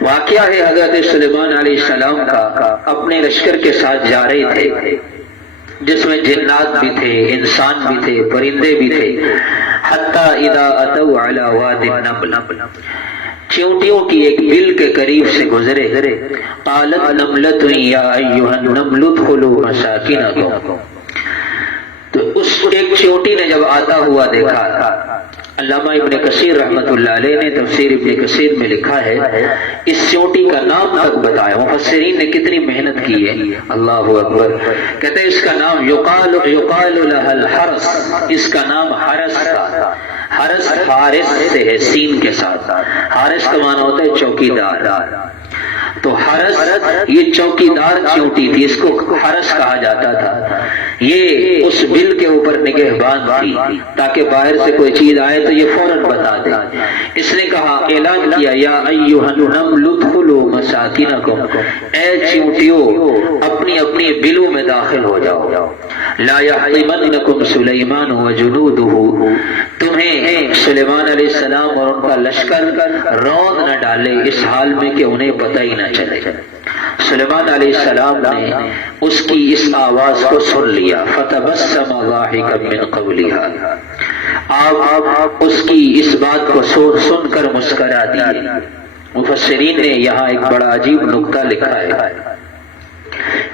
واقعہ ہے حضرت سلیمان علیہ السلام کا، اپنے لشکر کے ساتھ جا رہے تھے جس میں جنات بھی تھے، انسان بھی تھے، پرندے بھی تھے۔ حتی اذا اتوا علی وادی النمل، چیونٹیوں کی ایک بل کے قریب سے گزرے، قالت نملۃ یا ایھا النمل ادخلوا مساکنکم، تو اس ایک چیونٹی نے جب آتا ہوا دیکھا، علامہ ابن کثیر رحمت اللہ علیہ نے تفسیر ابن کثیر میں لکھا ہے، اس چیونٹی کا نام تک بتایا، مفسرین نے کتنی محنت کی ہے، اللہ اکبر۔ کہتے ہیں اس کا نام یقال لها الحرس، اس کا نام حرس تھا۔ حرس حارس سے ہے، سین کے ساتھ، حارس کا معنی ہوتا ہے چوکیدار، تو حرس یہ چوکیدار چیونٹی تھی، اس کو حرس کہا جاتا تھا۔ یہ اس بل کے اوپر نگہبان تھی تاکہ باہر سے کوئی چیز آئے تو یہ فوراً بتا دے۔ اس نے کہا، اعلان کیا، یا ایھا النمل ادخلوا مساکنکم، اے چیونٹیوں اپنی اپنی بلوں میں داخل ہو جاؤ۔ لا یحطمنکم سلیمان وجنودہ، تمہیں سلیمان علیہ السلام اور ان کا لشکر روند نہ ڈالے اس حال میں کہ انہیں پتہ ہی نہ چلے۔ سلیمان علیہ السلام نے اس کی اس آواز کو سن لیا، فتبسم ضاحکا من قولها، آپ اس کی اس بات کو سن کر مسکرا دیے۔ مفسرین نے یہاں ایک بڑا عجیب نکتہ لکھا ہے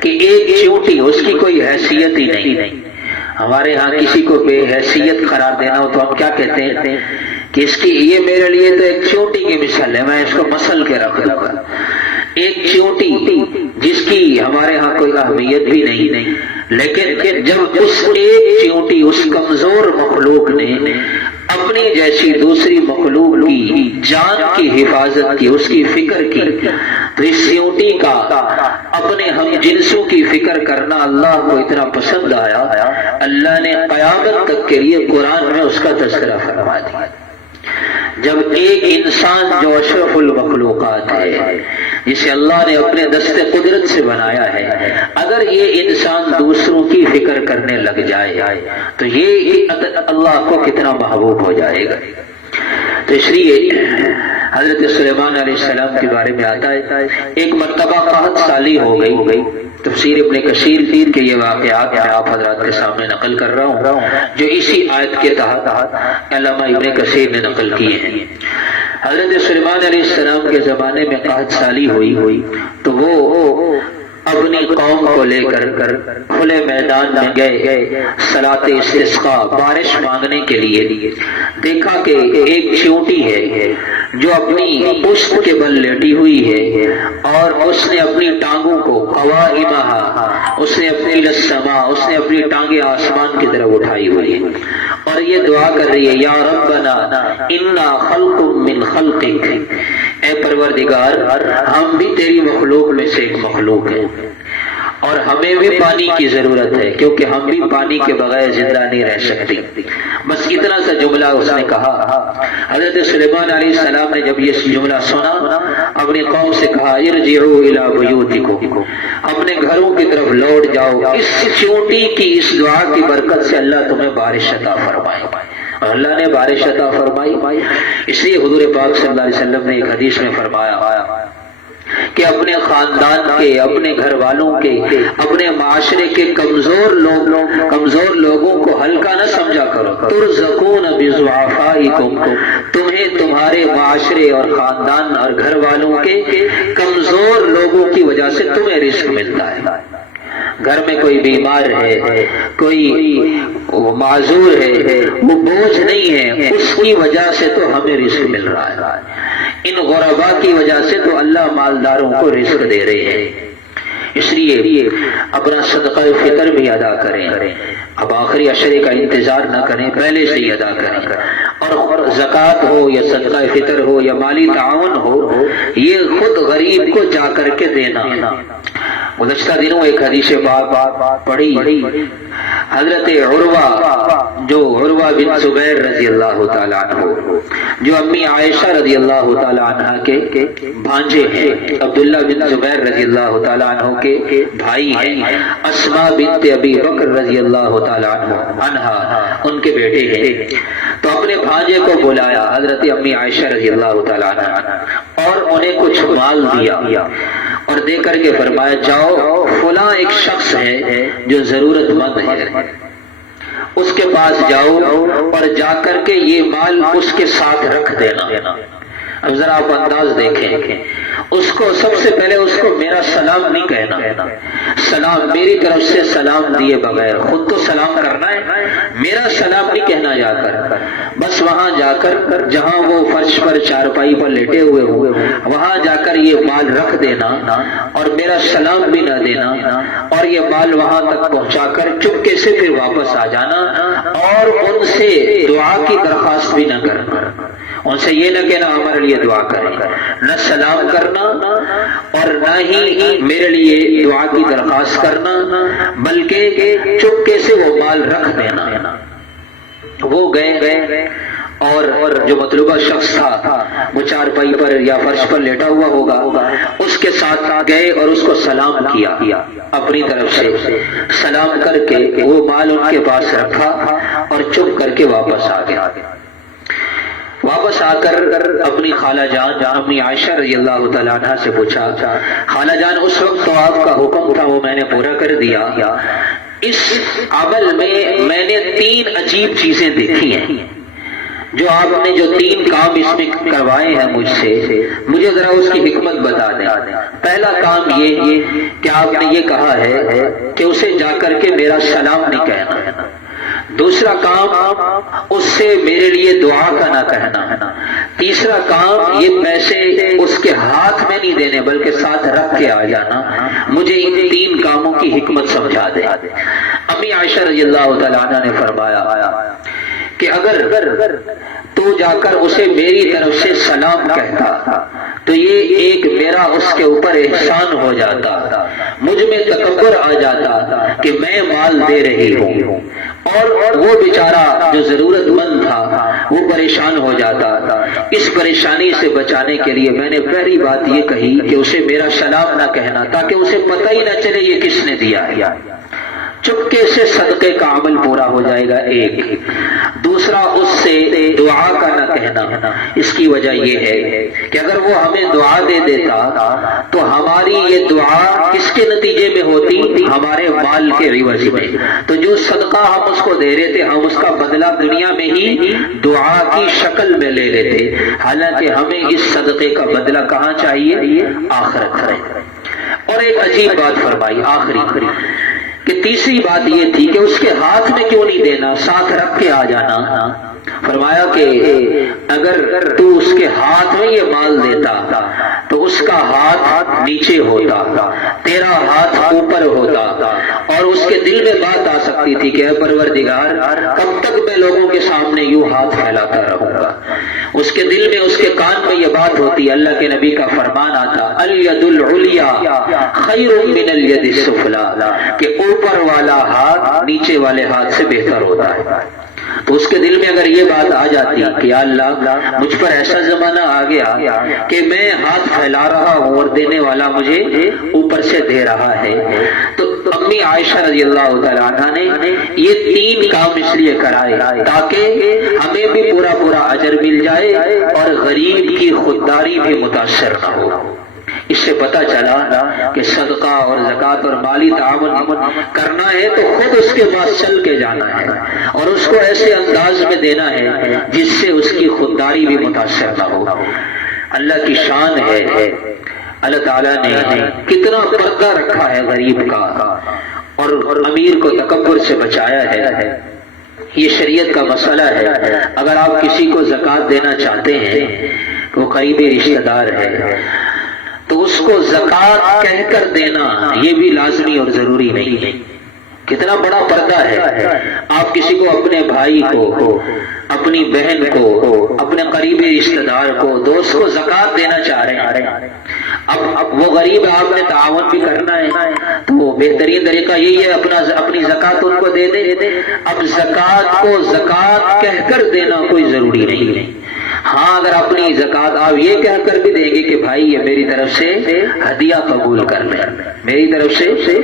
کہ ایک چیونٹی، اس کی کوئی حیثیت ہی نہیں۔ ہمارے ہاں کسی کو بے حیثیت قرار دینا ہو تو ہم کیا کہتے ہیں کہ اس کی یہ میرے لیے تو ایک چیونٹی کی مثال ہے، میں اس کو مسل کے رکھ لوں گا۔ ایک چیونٹی جس کی ہمارے ہاں کوئی اہمیت بھی نہیں، لیکن جب اس ایک چیونٹی، اس کمزور مخلوق نے اپنی جیسی دوسری مخلوق کی جان کی حفاظت کی، اس کی فکر کی، تو اس چیونٹی کا اپنے ہم جنسوں کی فکر کرنا اللہ کو اتنا پسند آیا، اللہ نے قیامت تک کے لیے قرآن میں اس کا تذکرہ فرما دیا۔ جب ایک انسان جو اشرف المخلوقات ہے، جسے اللہ نے اپنے دست قدرت سے بنایا ہے، اگر یہ انسان دوسروں کی فکر کرنے لگ جائے تو یہ اللہ کو کتنا محبوب ہو جائے گا۔ تو اس لیے حضرت سلیمان علیہ السلام کے بارے میں آتا ہے، ایک مرتبہ قحط سالی ہو گئی۔ تفسیر ابن کثیر کے یہ واقعات میں آپ حضرات کے سامنے نقل کر رہا ہوں جو اسی آیت کے تحت علامہ ابن کثیر نے نقل کیے ہیں۔ حضرت سلیمان علیہ السلام کے زمانے میں قحط سالی ہوئی تو وہ اپنی قوم کو لے کر کھلے میدان میں گئے صلاۃ استسقاء، بارش مانگنے کے لیے۔ دیکھا کہ ایک چیونٹی ہے جو اپنی پشت کے بل لیٹی ہوئی ہے اور اس نے اپنی ٹانگوں کو قوائمہا، اس نے اپنی للسماء، اس نے اپنی ٹانگیں آسمان کی طرف اٹھائی ہوئی ہے اور یہ دعا کر رہی ہے، یا ربنا انا خلق من خلقک، اے پروردگار ہم بھی تیری مخلوق میں سے ایک مخلوق ہیں اور ہمیں بھی پانی کی ضرورت ہے، کیونکہ ہم بھی پانی کے بغیر زندہ نہیں رہ سکتے۔ بس اتنا سا جملہ اس نے کہا۔ حضرت سلیمان علیہ السلام نے جب یہ جملہ سنا، اپنی قوم سے کہا، ارجعوا الی بیوتکم، اپنے گھروں کی طرف لوٹ جاؤ، اس چیونٹی کی اس دعا کی برکت سے اللہ تمہیں بارش عطا فرمائے۔ اور اللہ نے بارش عطا فرمائی۔ اس لیے حضور پاک صلی اللہ علیہ وسلم نے ایک حدیث میں فرمایا کہ اپنے خاندان کے، اپنے گھر والوں کے، اپنے معاشرے کے کمزور لوگوں کو ہلکا نہ سمجھا کرو۔ ترزقون بضعفائکم، تمہیں تمہارے معاشرے اور خاندان اور گھر والوں کے کمزور لوگوں کی وجہ سے تمہیں رزق ملتا ہے۔ گھر میں کوئی بیمار ہے، کوئی معذور ہے، وہ بوجھ نہیں ہے، اس کی وجہ سے تو ہمیں رزق مل رہا ہے۔ ان غربا کی وجہ سے تو اللہ مالداروں کو رزق دے رہے ہیں۔ اس لیے اپنا صدقہ فطر بھی ادا کریں، اب آخری عشرے کا انتظار نہ کریں، پہلے سے ہی ادا کریں۔ اور زکوٰۃ ہو یا صدقہ فطر ہو یا مالی تعاون ہو، یہ خود غریب کو جا کر کے دینا۔ گزشتہ دنوں ایک حدیث پاک پڑھی، حضرت عروہ بن زبیر رضی اللہ تعالیٰ عنہ، جو امی عائشہ رضی اللہ تعالیٰ عنہ کے بھانجے ہیں، عبداللہ بن زبیر رضی اللہ تعالیٰ عنہ کے بھائی ہیں، اسماء بنت ابی بکر رضی اللہ تعالیٰ عنہ ان کے بیٹے ہیں۔ تو اپنے بھانجے کو بلایا حضرت امی عائشہ رضی اللہ تعالیٰ عنہ اور انہیں کچھ مال دیا اور دے کر کے فرمایا، جاؤ فلاں ایک شخص ہے جو ضرورت مند ہے، اس کے پاس جاؤ اور جا کر کے یہ مال اس کے ساتھ رکھ دینا۔ اب ذرا آپ انداز دیکھیں، اس کو سب سے پہلے اس کو میرا سلام نہیں کہنا، سلام میری طرف سے سلام دیے بغیر، خود تو سلام کرنا ہے، میرا سلام نہیں کہنا جا کر، بس وہاں جا کر جہاں وہ فرش پر چارپائی پر لیٹے ہوئے وہاں جا کر یہ مال رکھ دینا اور میرا سلام بھی نہ دینا، اور یہ مال وہاں تک پہنچا کر چپکے سے پھر واپس آ جانا اور ان سے دعا کی درخواست بھی نہ کرنا۔ ان سے یہ نہ کہنا ہمارے لیے دعا کریں، نہ سلام کرنا اور نہ ہی میرے لیے دعا کی درخواست کرنا، بلکہ چپکے سے وہ مال رکھ دینا۔ وہ گئے اور جو مطلوبہ شخص تھا وہ چارپائی پر یا فرش پر لیٹا ہوا ہوگا، اس کے ساتھ گئے اور اس کو سلام کیا، اپنی طرف سے سلام کر کے وہ مال ان کے پاس رکھا اور چپ کر کے واپس آ گیا۔ واپس آ کر اپنی خالہ جان اپنی عائشہ رضی اللہ تعالیٰ عنہ سے پوچھا، خالہ جان اس وقت تو آپ کا حکم تھا وہ میں نے پورا کر دیا، اس عمل میں نے 3 عجیب چیزیں دیکھی ہیں، جو آپ نے جو 3 کام اس میں کروائے ہیں مجھ سے، مجھے ذرا اس کی حکمت بتا دیں۔ پہلا کام یہ کہ آپ نے یہ کہا ہے کہ اسے جا کر کے میرا سلام نہیں کہنا، دوسرا کام اس سے میرے لیے دعا کا نہ کہنا، تیسرا کام یہ پیسے اس کے ہاتھ میں نہیں دینے بلکہ ساتھ رکھ کے آ جانا۔ مجھے ان 3 کاموں کی حکمت سمجھا دے۔ امی عائشہ رضی اللہ تعالیٰ عنہ نے فرمایا کہ اگر تو جا کر اسے میری طرف سے سلام کہتا تو یہ ایک میرا اس کے اوپر احسان ہو جاتا، مجھ میں تکبر آ جاتا کہ میں مال دے رہی ہوں، اور وہ بیچارہ جو ضرورت مند تھا وہ پریشان ہو جاتا۔ اس پریشانی سے بچانے کے لیے میں نے پہلی بات یہ کہی کہ اسے میرا سلام نہ کہنا، تاکہ اسے پتہ ہی نہ چلے یہ کس نے دیا ہے۔ چپکے سے صدقے کا عمل پورا ہو جائے گا ایک۔ دوسرا اس سے دعا کا نہ کہنا، اس کی وجہ یہ ہے کہ اگر وہ ہمیں دعا دے دیتا تو ہماری یہ دعا کس کے نتیجے میں ہوتی؟ ہمارے مال کے عوض میں۔ تو جو صدقہ ہم اس کو دے رہے تھے ہم اس کا بدلہ دنیا میں ہی دعا کی شکل میں لے لیتے، حالانکہ ہمیں اس صدقے کا بدلہ کہاں چاہیے؟ آخرت میں۔ اور ایک عجیب بات فرمائی آخری کہ تیسری بات یہ تھی کہ اس کے ہاتھ میں کیوں نہیں دینا، ساتھ رکھ کے آ جانا۔ فرمایا کہ اگر تو اس کے ہاتھ میں یہ مال دیتا تو اس کا ہاتھ نیچے ہوتا، تیرا ہاتھ اوپر ہوتا، اور اس کے دل میں بات آ سکتی تھی کہ اے پروردگار کب تک میں لوگوں کے سامنے یوں ہاتھ پھیلاتا رہوں گا۔ اس کے دل میں اس کے کان میں یہ بات ہوتی، اللہ کے نبی کا فرمان آتا الید العلیا خیر من الید السفلی، کہ اوپر والا ہاتھ نیچے والے ہاتھ سے بہتر ہوتا ہے۔ تو اس کے دل میں اگر یہ بات آ جاتی کہ یا اللہ مجھ پر ایسا زمانہ آ گیا کہ میں ہاتھ پھیلا رہا ہوں اور دینے والا مجھے اوپر سے دے رہا ہے، تو امی عائشہ رضی اللہ تعالیٰ عنہ نے یہ 3 کام اس لیے کرائے تاکہ ہمیں بھی پورا اجر مل جائے اور غریب کی خودداری بھی متاثر نہ ہو۔ اس سے پتہ چلا کہ صدقہ اور زکوٰۃ اور مالی تعاون کرنا ہے تو خود اس کے پاس چل کے جانا ہے اور اس کو ایسے انداز میں دینا ہے جس سے اس کی خودداری بھی متاثر نہ ہو۔ اللہ کی شان ہے، اللہ تعالیٰ نے کتنا پردہ رکھا ہے غریب کا اور امیر کو تکبر سے بچایا ہے۔ یہ شریعت کا مسئلہ ہے۔ اگر آپ کسی کو زکوٰۃ دینا چاہتے ہیں کہ وہ قریبی رشتہ دار ہے تو اس کو زکوٰۃ کہہ کر دینا یہ بھی لازمی اور ضروری نہیں ہے۔ کتنا بڑا پردہ ہے۔ آپ کسی کو اپنے بھائی کو، اپنی بہن کو، اپنے قریبی رشتہ دار کو، دوست کو زکوٰۃ دینا چاہ رہے ہیں، اب وہ غریب آپ نے تعاون بھی کرنا ہے تو بہترین طریقہ یہی ہے اپنی زکوٰۃ ان کو دے دے۔ اب زکوٰۃ کو زکوٰۃ کہہ کر دینا کوئی ضروری نہیں ہے۔ ہاں اگر اپنی زکوٰۃ آپ یہ کہہ کر بھی دیں گے کہ بھائی یہ میری طرف سے ہدیہ قبول کر لیں، میری طرف سے،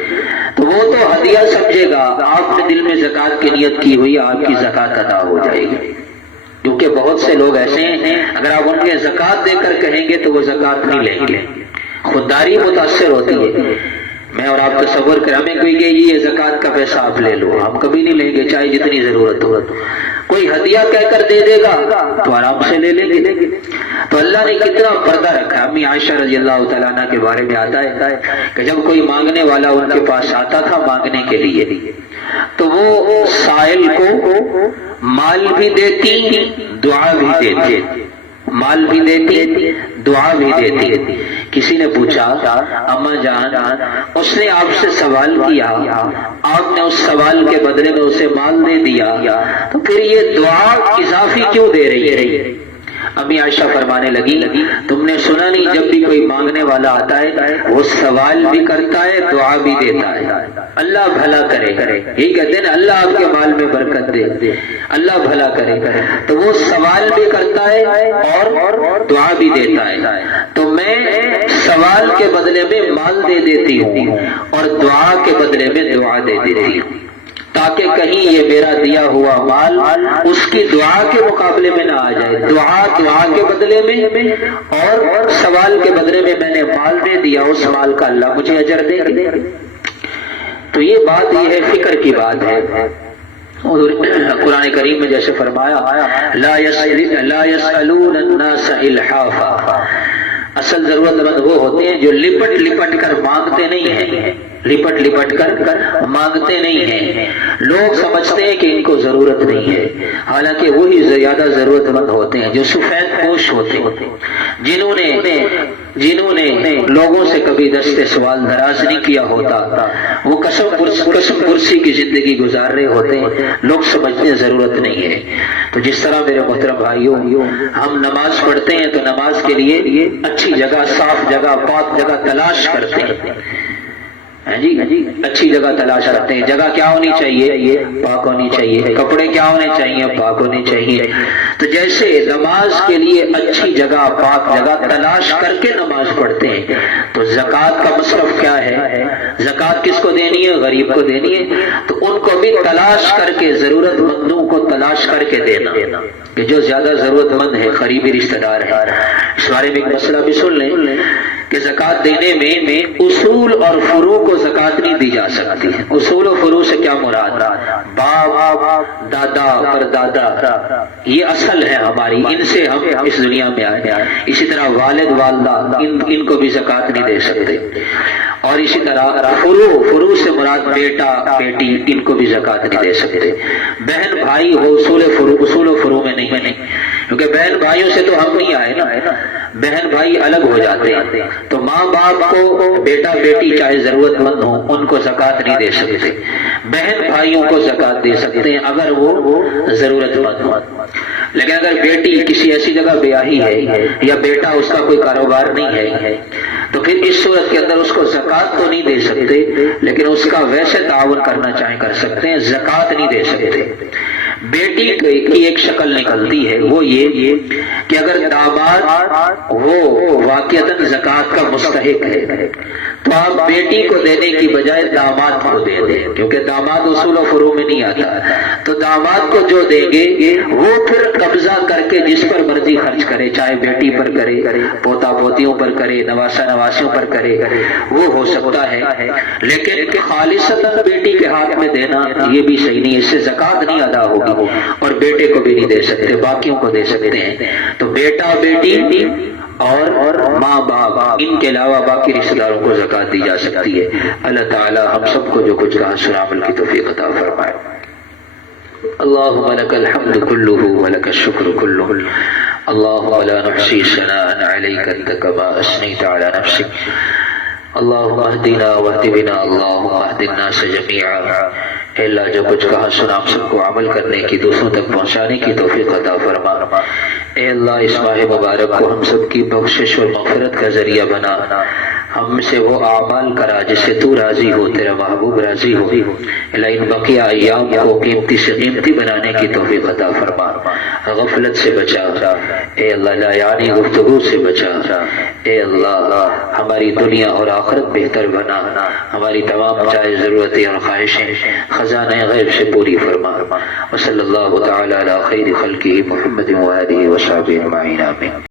تو وہ تو ہدیہ سمجھے گا، آپ نے دل میں زکوٰۃ کی نیت کی ہوئی، آپ کی زکوٰۃ ادا ہو جائے گی۔ کیونکہ بہت سے لوگ ایسے ہیں اگر آپ ان کے زکوٰۃ دے کر کہیں گے تو وہ زکوٰۃ نہیں لیں گے، خودداری متاثر ہوتی ہے۔ میں اور آپ تصور کریں، ہمیں کوئی کہ یہ زکوٰۃ کا پیسہ آپ لے لو، ہم کبھی نہیں لیں گے چاہے جتنی ضرورت ہو۔ کوئی ہدیہ کہہ کر دے دے گا تو آرام سے لے لیں گے۔ تو اللہ نے کتنا پردہ رکھا۔ امی عائشہ رضی اللہ تعالیٰ عنہ کے بارے میں آتا ہے کہ جب کوئی مانگنے والا ان کے پاس آتا تھا مانگنے کے لیے تو وہ سائل کو مال بھی دیتی دعا بھی دیتے، مال بھی دیتی دعا بھی دیتی۔ کسی نے پوچھا اماں جان اس نے آپ سے سوال کیا، آپ نے اس سوال کے بدلے میں اسے مال دے دیا، تو پھر یہ دعا اضافی کیوں دے رہی ہے؟ امی عائشہ فرمانے لگی تم نے سنا نہیں جب بھی کوئی مانگنے والا آتا ہے وہ سوال بھی کرتا ہے دعا بھی دیتا ہے، اللہ بھلا کرے، یہ کہتے ہیں نا اللہ آپ کے مال میں برکت دے، اللہ بھلا کرے، تو وہ سوال بھی کرتا ہے اور دعا بھی دیتا ہے۔ تو میں سوال کے بدلے میں مال دے دیتی ہوں اور دعا کے بدلے میں دعا دے دیتی ہوں۔ تاکہ کہیں یہ میرا دیا ہوا مال اس کی دعا کے مقابلے میں نہ آ جائے. دعا کے بدلے میں اور سوال کے بدلے میں میں نے مال دے دیا، اس مال کا اللہ مجھے اجر دے گا. تو یہ بات یہ ہے، فکر کی بات ہے. قرآن کریم میں جیسے فرمایا لا يسألون الناس الحافا، اصل ضرورت مند وہ ہوتے ہیں جو لپٹ کر مانگتے نہیں ہیں، لپٹ کر مانگتے نہیں ہیں. لوگ سمجھتے ہیں کہ ان کو ضرورت نہیں ہے، حالانکہ وہی زیادہ ضرورت مند ہوتے ہیں جو سفید پوش ہوتے ہیں، جنہوں نے لوگوں سے کبھی دست سوال دراز نہیں کیا ہوتا. وہ قسم پرسی کی زندگی گزار رہے ہوتے ہیں، لوگ سمجھتے ہیں ضرورت نہیں ہے. تو جس طرح میرے محترم بھائیوں ہم نماز پڑھتے ہیں تو نماز کے لیے اچھی جگہ، صاف جگہ، پاک جگہ تلاش کرتے ہیں. جی اچھی جگہ تلاش کرتے ہیں. جگہ کیا ہونی چاہیے؟ پاک ہونی چاہیے. کپڑے کیا ہونے چاہیے؟ پاک ہونے چاہیے. تو جیسے نماز کے لیے اچھی جگہ، پاک جگہ تلاش کر کے نماز پڑھتے ہیں، تو زکوٰۃ کا مصرف کیا ہے؟ زکوٰۃ کس کو دینی ہے؟ غریب کو دینی ہے. تو ان کو بھی تلاش کر کے، ضرورت مندوں کو تلاش کر کے دینا، کہ جو زیادہ ضرورت مند ہے، قریبی رشتہ دار ہے. اس بارے میں ایک مسئلہ بھی سن لیں کہ زکوٰۃ دینے میں اصول اور فروع کو زکوٰۃ نہیں دی جا سکتی. اصول و فروع سے کیا مراد؟ باپ، دادا، پردادا، یہ اصل ہے ہماری، ان سے ہم اس دنیا میں آئے. اسی طرح والد، والدہ، ان کو بھی زکوٰۃ نہیں دے سکتے. اور اسی طرح فروع سے مراد بیٹا، بیٹی، ان کو بھی زکوٰۃ نہیں دے سکتے. بہن بھائی ہو، اصول و فروع میں نہیں، کیونکہ بہن بھائیوں سے تو ہم نہیں آئے نا. بہن بھائی الگ ہو جاتے ہیں. تو ماں باپ کو، بیٹا بیٹی چاہے ضرورت مند ہو، ان کو زکوٰۃ نہیں دے سکتے. بہن بھائیوں کو زکوٰۃ دے سکتے ہیں اگر وہ ضرورت مند ہو. لیکن اگر بیٹی کسی ایسی جگہ بیاہی ہے یا بیٹا اس کا کوئی کاروبار نہیں ہے، تو پھر اس صورت کے اندر اس کو زکوٰۃ تو نہیں دے سکتے، لیکن اس کا ویسے تعاون کرنا چاہیں کر سکتے ہیں، زکوٰۃ نہیں دے سکتے. بیٹی کی ایک شکل نکلتی ہے، وہ یہ کہ اگر داماد وہ واقعتاً زکوٰۃ کا مستحق ہے تو آپ بیٹی کو دینے کی بجائے داماد کو دے دیں، کیونکہ داماد اصول و فروع میں نہیں آتا. تو داماد کو جو دیں گے وہ پھر قبضہ کر کے جس پر مرضی خرچ کرے، چاہے بیٹی پر کرے، پوتا پوتیوں پر کرے، نواسا نواسیوں پر کرے، وہ ہو سکتا ہے. لیکن خالصتاً بیٹی کے ہاتھ میں دینا یہ بھی صحیح نہیں ہے، اس سے زکوٰۃ نہیں ادا ہوگی. اور بیٹے کو بھی نہیں دے سکتے، باقیوں کو دے سکتے ہیں. تو بیٹا، بیٹی اور ماں باپ، ان کے علاوہ باقی رشتہ داروں کو زکوٰۃ دی جا سکتی ہے. اللہ تعالی ہم سب کو جو کچھ کہا سنا عمل کی توفیق عطا فرمائے. اللهم لك الحمد كله ولك الشكر كله. اللهم لا نحصي ثناء عليك انت كما اثنيت على نفسك. اللهم اهدنا واهد بنا، اللهم اهد الناس جميعا. اے اللہ جو کچھ کہا سنا ہم سب کو عمل کرنے کی، دوسروں تک پہنچانے کی توفیق عطا فرما. اے اللہ اس ماہ مبارک کو ہم سب کی بخشش اور مغفرت کا ذریعہ بنا. ہم سے وہ اعمال کرا جس سے تو راضی ہو، تیرا محبوب راضی ہو. اللہ ان بقیہ ایام کو قیمتی سے قیمتی بنانے کی توفیق عطا فرما. غفلت سے بچا اے اللہ، لا یعنی گفتگو سے بچا اے اللہ. ہماری دنیا اور آخرت بہتر بنا. ہماری تمام چاہے ضرورتیں اور خواہشیں خزانہ غیب سے پوری فرما. وصلی اللہ تعالی علی خیر خلقہ محمد وآلہ وصحبہ اجمعین. آمین.